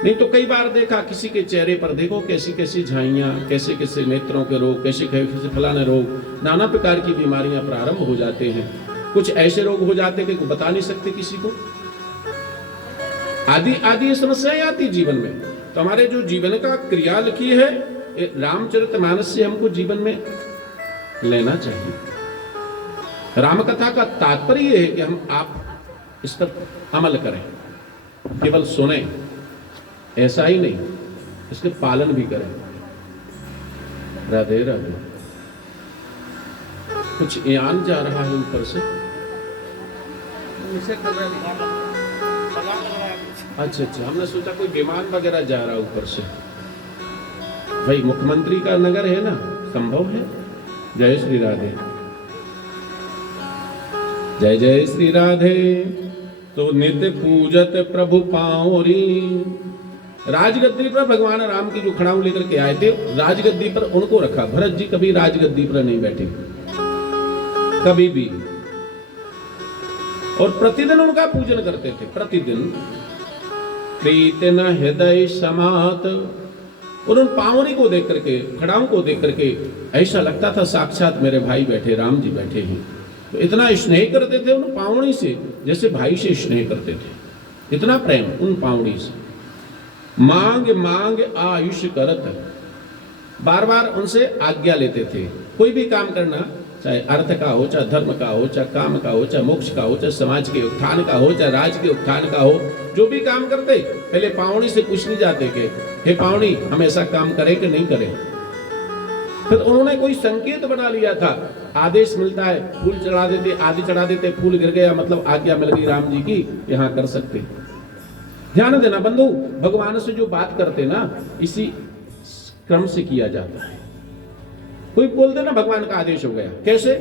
नहीं तो कई बार देखा किसी के चेहरे पर देखो कैसी कैसी झाइयाँ, कैसे कैसे नेत्रों के रोग, कैसे कैसे फलाने रोग, नाना प्रकार की बीमारियां प्रारंभ हो जाते हैं। कुछ ऐसे रोग हो जाते हैं कि बता नहीं सकते किसी को। आदि आदि समस्याएं आती जीवन में। तो हमारे जो जीवन का क्रिया लिखी है रामचरितमानस से हमको जीवन में लेना चाहिए। राम कथा का तात्पर्य यह है कि हम आप इस पर अमल करें, केवल सुने ऐसा ही नहीं, इसके पालन भी करें। राधे राधे। कुछ यान जा रहा है ऊपर से। अच्छा अच्छा, हमने सोचा कोई विमान वगैरह जा रहा ऊपर से। भाई मुख्यमंत्री का नगर है ना, संभव है। जय श्री राधे, जय जय श्री राधे। तो नित्य पूजत प्रभु पाओरी। राजगद्दी पर भगवान राम की जो खड़ाऊ लेकर के आए थे, राजगद्दी पर उनको रखा। भरत जी कभी राजगद्दी पर नहीं बैठे, कभी भी। और प्रतिदिन उनका पूजन करते थे, प्रतिदिन। प्रीति न हृदय समात। और उन पावनी को देख करके, खड़ाऊ को देख करके ऐसा लगता था साक्षात मेरे भाई बैठे, राम जी बैठे हैं। तो इतना स्नेह करते थे उन पावनी से, जैसे भाई से स्नेह करते थे। इतना प्रेम उन पावनी से। मांग मांग आयुष करत। बार बार उनसे आज्ञा लेते थे। कोई भी काम करना, चाहे अर्थ का हो, चाहे धर्म का हो, चाहे काम का हो, चाहे मोक्ष का हो, चाहे समाज के उत्थान का हो, चाहे राज्य के उत्थान का हो, जो भी काम करते पहले पावनी से पूछ नहीं जाते कि हे पावनी हम ऐसा काम करें कि नहीं करें। फिर उन्होंने कोई संकेत बना लिया था। आदेश मिलता है, फूल चढ़ा देते, आदि चढ़ा देते, फूल गिर गया मतलब आज्ञा मिल गई राम जी की, यहाँ कर सकते। ध्यान देना बंधु, भगवान से जो बात करते ना, इसी क्रम से किया जाता है। कोई बोल देना भगवान का आदेश हो गया, कैसे?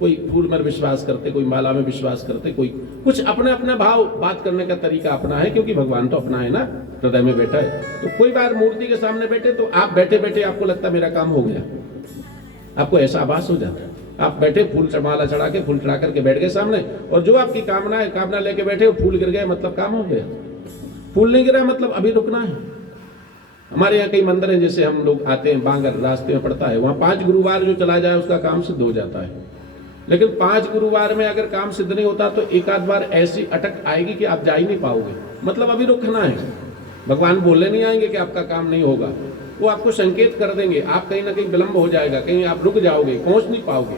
कोई फूल में विश्वास करते, कोई माला में विश्वास करते, कोई कुछ अपने अपने भाव, बात करने का तरीका अपना है, क्योंकि भगवान तो अपना है ना, हृदय में बैठा है। तो कोई बार मूर्ति के सामने बैठे तो आप बैठे बैठे आपको लगता मेरा काम हो गया, आपको ऐसा आभास हो जाता है। आप बैठे, फूल माला चढ़ा के, फूल चढ़ा करके बैठ गए सामने, और जो आपकी कामना है, कामना लेके बैठे, फूल गिर गए मतलब काम हो गया। फूल नहीं गिरा मतलब अभी रुकना है। हमारे यहाँ कई मंदिर हैं, जैसे हम लोग आते हैं, बांगर रास्ते में पड़ता है, वहाँ 5 गुरुवार जो चला जाए उसका काम सिद्ध हो जाता है। लेकिन 5 गुरुवार में अगर काम सिद्ध नहीं होता तो एक आध बार ऐसी अटक आएगी कि आप जा ही नहीं पाओगे, मतलब अभी रुकना है। भगवान बोलने नहीं आएंगे कि आपका काम नहीं होगा, वो आपको संकेत कर देंगे। आप कहीं ना कहीं विलंब हो जाएगा, कहीं आप रुक जाओगे, पहुंच नहीं पाओगे।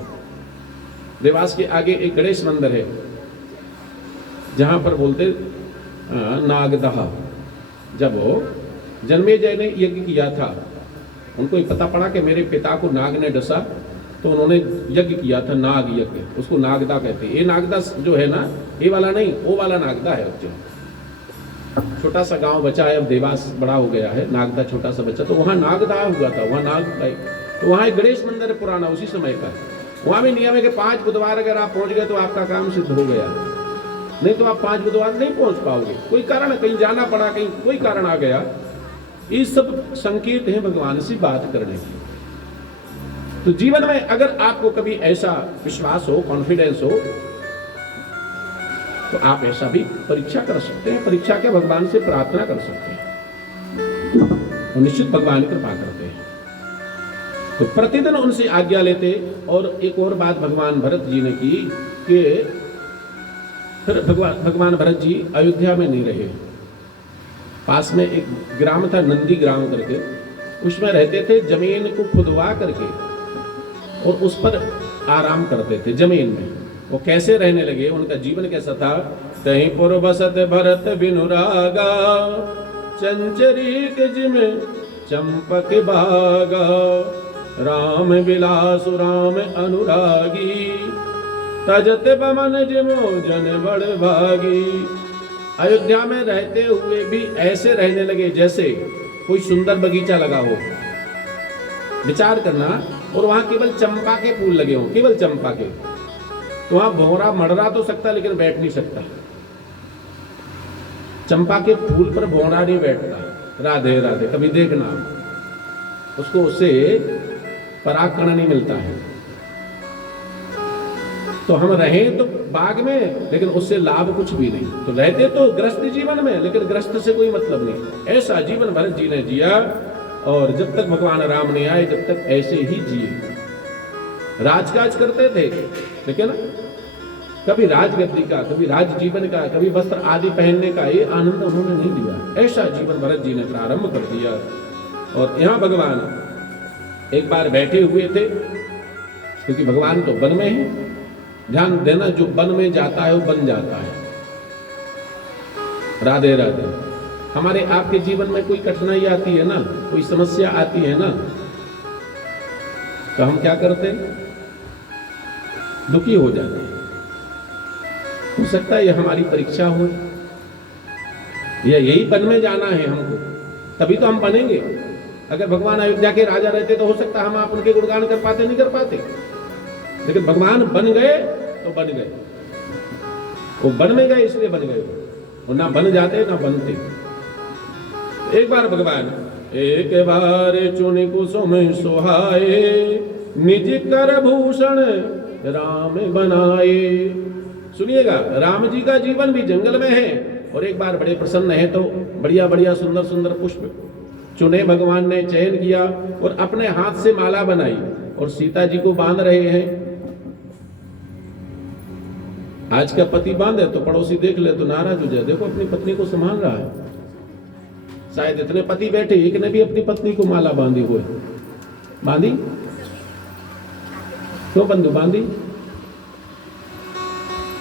देवास के आगे एक गणेश मंदिर है, जहां पर बोलते नागदहा। जब वो जन्मेजय ने यज्ञ किया था, उनको ये पता पड़ा कि मेरे पिता को नाग ने डसा, तो उन्होंने यज्ञ किया था, नाग यज्ञ, उसको नागदा कहते हैं। ये नागदा जो है ना, ये वाला नहीं, वो वाला नागदा है। छोटा सा गांव बचा है, अब देवास बड़ा हो गया है, नागदा छोटा सा बचा, तो वहाँ नागदा हुआ था, वहाँ नाग, तो वहाँ एक गणेश मंदिर है पुराना, उसी समय का। वहाँ भी नियम है कि 5 बुधवार अगर आप पहुँच गए तो आपका काम सिद्ध हो गया, नहीं तो आप 5 बुधवार नहीं पहुँच पाओगे। कोई कारण, कहीं जाना पड़ा, कहीं कोई कारण आ गया, ये सब संकेत हैं भगवान से बात करने की। तो जीवन में अगर आपको कभी ऐसा विश्वास हो, कॉन्फिडेंस हो, तो आप ऐसा भी परीक्षा कर सकते हैं। परीक्षा के भगवान से प्रार्थना कर सकते हैं, तो निश्चित भगवान कृपा करते हैं। तो प्रतिदिन उनसे आज्ञा लेते। और एक और बात भगवान भरत जी ने की कि फिर भगवान भरत जी अयोध्या में नहीं रहे। पास में एक ग्राम था, नंदी ग्राम करके, उसमें रहते थे। जमीन को खुदवा करके और उस पर आराम करते थे जमीन में। वो कैसे रहने लगे, उनका जीवन कैसा था? कहीं पुर बसत भरत बिनुरागा, चंचरी जिम चंपक बागा, राम बिलासु राम अनुरागी, तजत बमन जिमो जन बड़ भागी। अयोध्या में रहते हुए भी ऐसे रहने लगे जैसे कोई सुंदर बगीचा लगा हो। विचार करना, और वहां केवल चंपा के फूल लगे हो, केवल चंपा के। तो वहां भौरा मडरा तो सकता लेकिन बैठ नहीं सकता। चंपा के फूल पर भौरा नहीं बैठता। राधे राधे, कभी देखना, उसको उससे परागकण नहीं मिलता है। तो हम रहें तो बाग में, लेकिन उससे लाभ कुछ भी नहीं। तो रहते तो ग्रस्त जीवन में, लेकिन ग्रस्त से कोई मतलब नहीं। ऐसा जीवन भरत जी ने जिया, और जब तक भगवान राम नहीं आए जब तक ऐसे ही जिए। राजकाज करते थे, लेकिन कभी राजगद्दी का, कभी राज जीवन का, कभी वस्त्र आदि पहनने का ये आनंद उन्होंने नहीं लिया। ऐसा जीवन भरत जी ने प्रारंभ कर दिया। और यहाँ भगवान एक बार बैठे हुए थे, क्योंकि भगवान तो वन में है। ध्यान देना, जो वन में जाता है वो बन जाता है। राधे राधे। हमारे आपके जीवन में कोई कठिनाई आती है ना, कोई समस्या आती है ना, तो हम क्या करते हैं? दुखी हो जाते हैं। हो सकता है यह हमारी परीक्षा हो, या यही वन में जाना है हमको, तभी तो हम बनेंगे। अगर भगवान अयोध्या के राजा रहते तो हो सकता हम आप उनके गुणगान कर पाते, नहीं कर पाते। लेकिन भगवान बन गए तो बन गए, वो बन में गए इसलिए बन गए, वो ना बन जाते ना बनते। एक बार भगवान एक बार चुनि कुसुम सुहाए, निज कर भूषण राम बनाए। सुनिएगा, राम जी का जीवन भी जंगल में है, और एक बार बड़े प्रसन्न है तो बढ़िया बढ़िया सुंदर सुंदर पुष्प चुने भगवान ने, चयन किया और अपने हाथ से माला बनाई और सीता जी को बांध रहे हैं। आज का पति बांधे तो पड़ोसी देख ले तो नाराज हो जाए, देखो अपनी पत्नी को संभाल रहा है। शायद इतने पति बैठे, एक ने भी अपनी पत्नी को माला बांधी हुई, बांधी क्यों बंधु, बांधी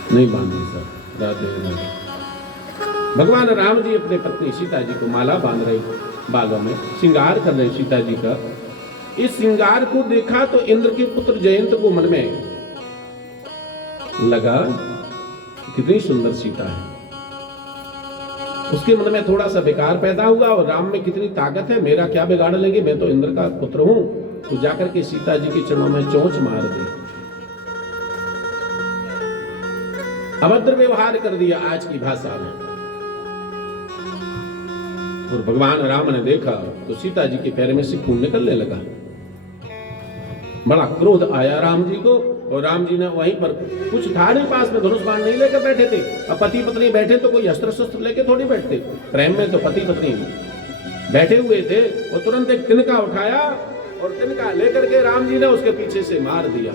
नहीं बांधी सर। राधे राधे। भगवान राम जी अपने पत्नी सीता जी को माला बांध रहे, बालों में श्रृंगार कर रहे सीता जी का। इस श्रृंगार को देखा तो इंद्र के पुत्र जयंत को मन में लगा कितनी सुंदर सीता है। उसके मन में थोड़ा सा विकार पैदा हुआ, और राम में कितनी ताकत है, मेरा क्या बिगाड़ लेंगे, मैं तो इंद्र का पुत्र हूं। तो जाकर के सीता जी के चरणों में चोंच मार दी, अभद्र व्यवहार कर दिया आज की भाषा में। और भगवान राम ने देखा तो सीता जी के पैर में से खून निकलने लगा। बड़ा क्रोध आया राम जी को, और राम जी ने वहीं पर, कुछ था नहीं पास में, धनुष बाण नहीं लेकर बैठे थे। अब पति पत्नी बैठे तो कोई अस्त्र शस्त्र लेके थोड़ी बैठते, प्रेम में तो पति पत्नी बैठे हुए थे। वो तुरंत एक तिनका उठाया और तिनका लेकर के राम जी ने उसके पीछे से मार दिया।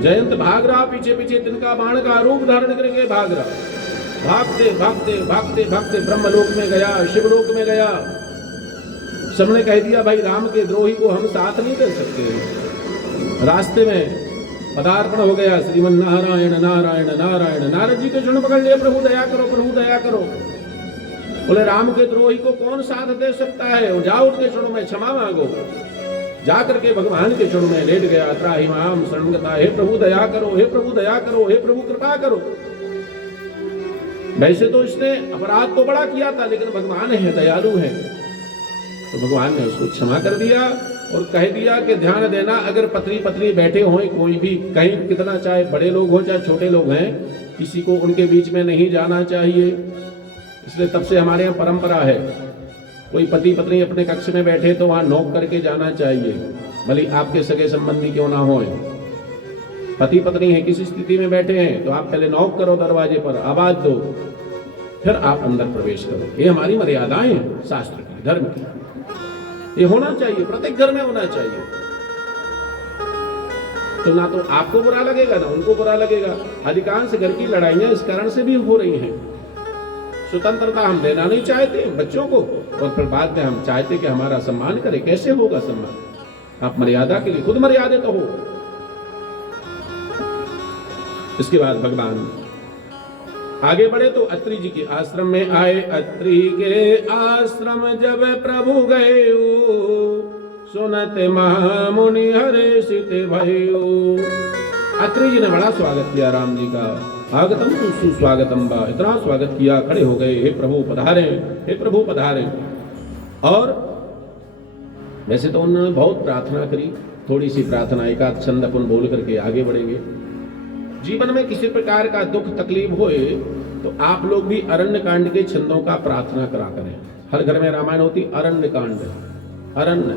जयंत भाग रहा, पीछे पीछे तिनका बाण का रूप धारण करके भाग रहा। भागते भागते भागते भागते ब्रह्मलोक में गया, शिवलोक में गया। सबने कह दिया भाई राम के द्रोही को हम साथ नहीं दे सकते। रास्ते में पदार्पण हो गया, श्रीमन नारायण नारायण नारायण। नारद जी के चरण पकड़ लिए, प्रभु दया करो, प्रभु दया करो। बोले राम के द्रोही को कौन साथ दे सकता है, जाओ उनके चरणों में क्षमा मांगो। जाकर के भगवान के चरणों में लेट गया, त्राहि माम शरणगता, हे प्रभु दया करो, हे प्रभु दया करो, हे प्रभु कृपा करो। वैसे तो इसने अपराध तो बड़ा किया था, लेकिन भगवान है, दयालु है, तो भगवान ने उसको क्षमा कर दिया और कह दिया कि ध्यान देना, अगर पत्नी पत्नी बैठे हों कोई भी, कहीं कितना चाहे बड़े लोग हो चाहे छोटे लोग हैं, किसी को उनके बीच में नहीं जाना चाहिए। इसलिए तब से हमारे यहाँ परंपरा है, कोई पति पत्नी अपने कक्ष में बैठे तो वहां नॉक करके जाना चाहिए, भले आपके सगे संबंधी क्यों ना हो। पति पत्नी है किसी स्थिति में बैठे हैं तो आप पहले नॉक करो, दरवाजे पर आवाज दो, फिर आप अंदर प्रवेश करो। ये हमारी मर्यादाएं हैं शास्त्र की, धर्म की, ये होना चाहिए, प्रत्येक घर में होना चाहिए। तो ना तो आपको बुरा लगेगा ना उनको बुरा लगेगा। अधिकांश घर की लड़ाइयां इस कारण से भी हो रही हैं। स्वतंत्रता हम देना नहीं चाहते बच्चों को, और फिर बाद में हम चाहते कि हमारा सम्मान करे। कैसे होगा सम्मान? आप मर्यादा के लिए खुद मर्यादित तो हो। इसके बाद भगवान आगे बढ़े तो अत्रि जी के आश्रम में आए। अत्रि के आश्रम जब प्रभु गए, सुनत महामुनि हर्षित भयो। अत्रि जी ने बड़ा स्वागत किया राम जी का। आगतम सुस्वागतम बा, इतना स्वागत किया, खड़े हो गए, हे प्रभु पधारे, हे प्रभु पधारे। और वैसे तो उन्होंने बहुत प्रार्थना करी, थोड़ी सी प्रार्थना, एक आध छंद अपन बोल करके आगे बढ़ेंगे। जीवन में किसी प्रकार का दुख तकलीफ होए तो आप लोग भी अरण्य कांड के छंदों का प्रार्थना करा करें। हर घर में रामायण होती, अरण्य कांड, अरण्य,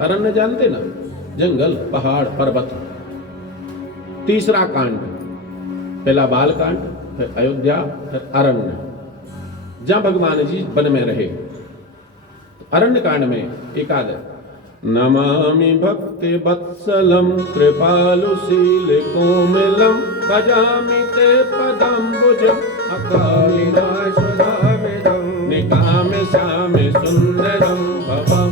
अरण्य जानते ना, जंगल, पहाड़, पर्वत। तीसरा कांड, पहला बाल कांड, फिर अयोध्या, फिर अरण्य, जहां भगवान जी वन में रहे। अरण्य कांड में एकाद नमामि भक्ति वत्सलम कृपालुशील कोमलम भजामि ते पदाम्बुजम अकालिनाशदामिदं निकामे श्यामे सुंदरम भवं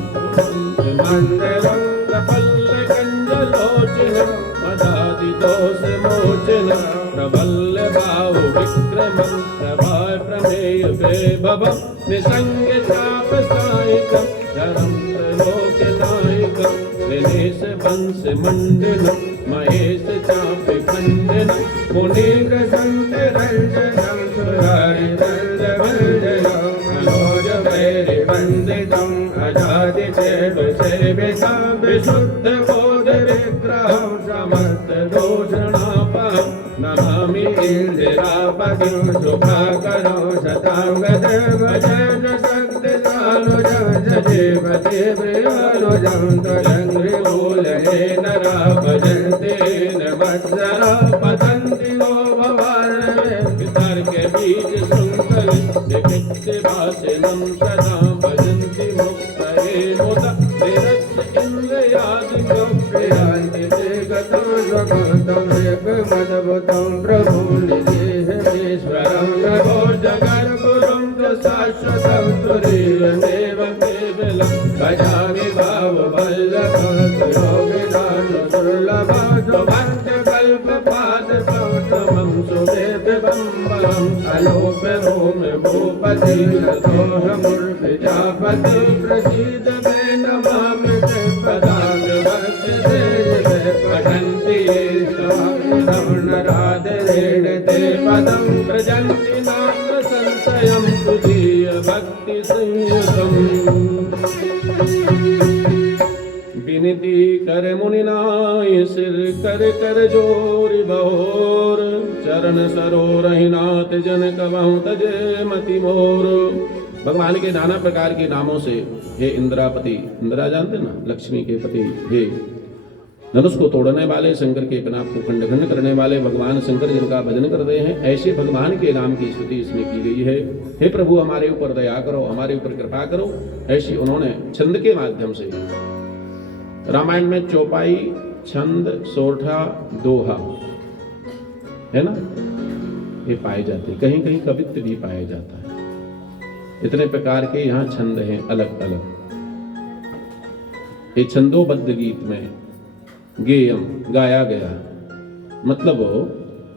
मंदरं प्रफल्लकंजलोचनं मदादिदोषमोचनं प्रबल्लभाव विक्रमं प्रभाय प्रमेय वैभवं निसंगतापसायिकं धरं लोकनायकं गणेश वंश मंडनं महेश चापि खंडनं मुनीन्द्र संत रंजनं सुरारि दंडवंदनं मनोज वैरि वंदितं अजादि देव सेवितं विशुद्ध बोध विग्रहं समस्त दोषणापहं नमामि इंदिरापतिं शुभाकरं शतांगद भजन शक्ति सानुजं सजीव देवयानुजं त्वयंग्रिमूलये नरा भजन्ते न वत्सरा पतन्ति वो भवानवे वितर्के बीज सुंदर निमित्ते भाषणं सदा भजन्ति मुक्तये मुदा निरस्य इन्द्रियादिकं प्रियान्ति ते गतं स्वगतं एकमद्भुतं प्रभुं निदेहमेश्वरं नभो जगद्गुरुं च शाश्वतं तुरीयमेव केवलं भजामि भाववल्लभं योगिनानुदुर्लभं सुभक्तकल्पपादसौतमं सुवेदबम्बरं अलोपरोम भूपति नतोऽहमुर्विजापति प्रसीद मे नमामि ते पदानि भक्तिदेवे पठन्ति ये नरादरेण ते पदं व्रजन्ति नात्र संशयं तुदीय भक्ति संयुतम् विनती कर मुनिनाय सिर कर कर जोरि बहोर चरण सरोर नाथ जन कबहु तजे मति मोर। भगवान के नाना प्रकार के नामों से हे इंद्रापति, इंद्रा जानते ना, लक्ष्मी के पति, हे धनुष को तोड़ने वाले, शंकर के नाम को खंड खंड करने वाले भगवान शंकर जिनका भजन करते हैं, ऐसे भगवान के नाम की स्तुति इसमें की गई है। हे प्रभु हमारे ऊपर दया करो, हमारे ऊपर कृपा करो। ऐसी उन्होंने छंद के माध्यम से, रामायण में चौपाई, छंद, सोरठा, दोहा है ना, ये पाए जाते, कहीं कहीं कवित्व भी पाया जाता है। इतने प्रकार के यहाँ छंद हैं अलग अलग। ये छंदोबद्ध गीत में गेयम गाया गया, मतलब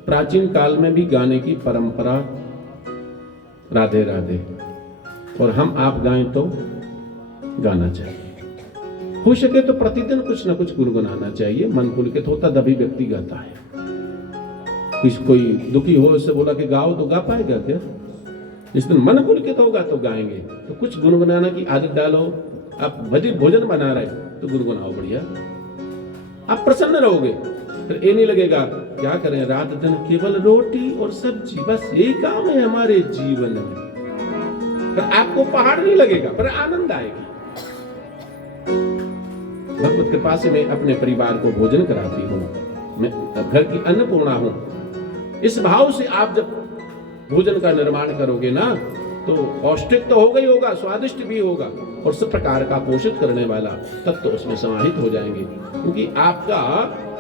प्राचीन काल में भी गाने की परंपरा राधे राधे, और हम आप गाएं तो गाना चाहिए। हो सके तो प्रतिदिन कुछ न कुछ गुनगुनाना चाहिए, मन पुलकित होता तभी व्यक्ति गाता है। कोई दुखी हो, उससे बोला कि गाओ तो गा पाएगा क्या? जिस दिन मन पुलकित होगा तो गाएंगे। तो कुछ गुनगुनाना की आदत डालो। आप भोजन बना रहे तो गुनगुनाओ बढ़िया, आप प्रसन्न रहोगे। फिर ये नहीं लगेगा क्या करें रात दिन केवल रोटी और सब्जी, बस यही काम है हमारे जीवन में। पर आपको पहाड़ नहीं लगेगा, पर आनंद आएगा। भगवत कृपा से मैं अपने परिवार को भोजन कराती हूँ, मैं घर की अन्नपूर्णा हूँ। इस भाव से आप जब भोजन का निर्माण करोगे ना, तो पौष्टिक तो होगा ही होगा, स्वादिष्ट भी होगा, और सब प्रकार का पोषित करने वाला तत्व तो उसमें समाहित हो जाएंगे। क्योंकि आपका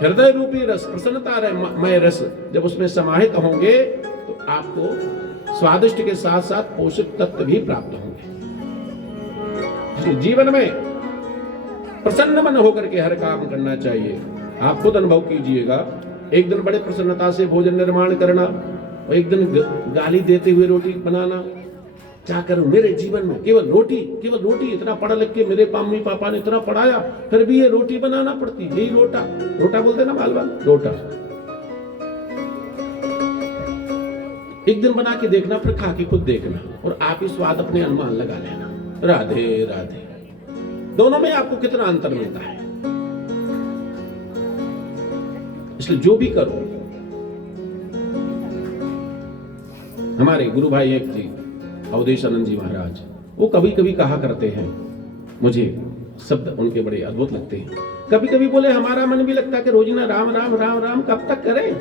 हृदय रूपी रस, प्रसन्नता मय रस जब उसमें समाहित होंगे तो आपको स्वादिष्ट के साथ साथ पोषक तत्व भी प्राप्त होंगे। जीवन में प्रसन्न मन होकर के हर काम करना चाहिए। आप खुद अनुभव कीजिएगा, एक दिन बड़े प्रसन्नता से भोजन निर्माण करना और एक दिन गाली देते हुए रोटी बनाना। क्या करूं मेरे जीवन में केवल रोटी, इतना पढ़ा लिख के मेरे मम्मी पापा ने इतना पढ़ाया, फिर भी ये रोटी बनाना पड़ती, यही रोटा बोलते ना बाल रोटा। एक दिन बना के देखना, फिर खा के खुद देखना, और आप ही स्वाद अपने अनुमान लगा लेना। राधे राधे। दोनों में आपको कितना अंतर मिलता है। इसलिए जो भी करो, हमारे गुरु भाई एक जी अवधेशानंद जी महाराज, वो कभी कभी कहा करते हैं मुझे, शब्द उनके बड़े अद्भुत लगते हैं। कभी कभी बोले हमारा मन भी लगता है कि रोज ना राम राम राम राम कब तक करें,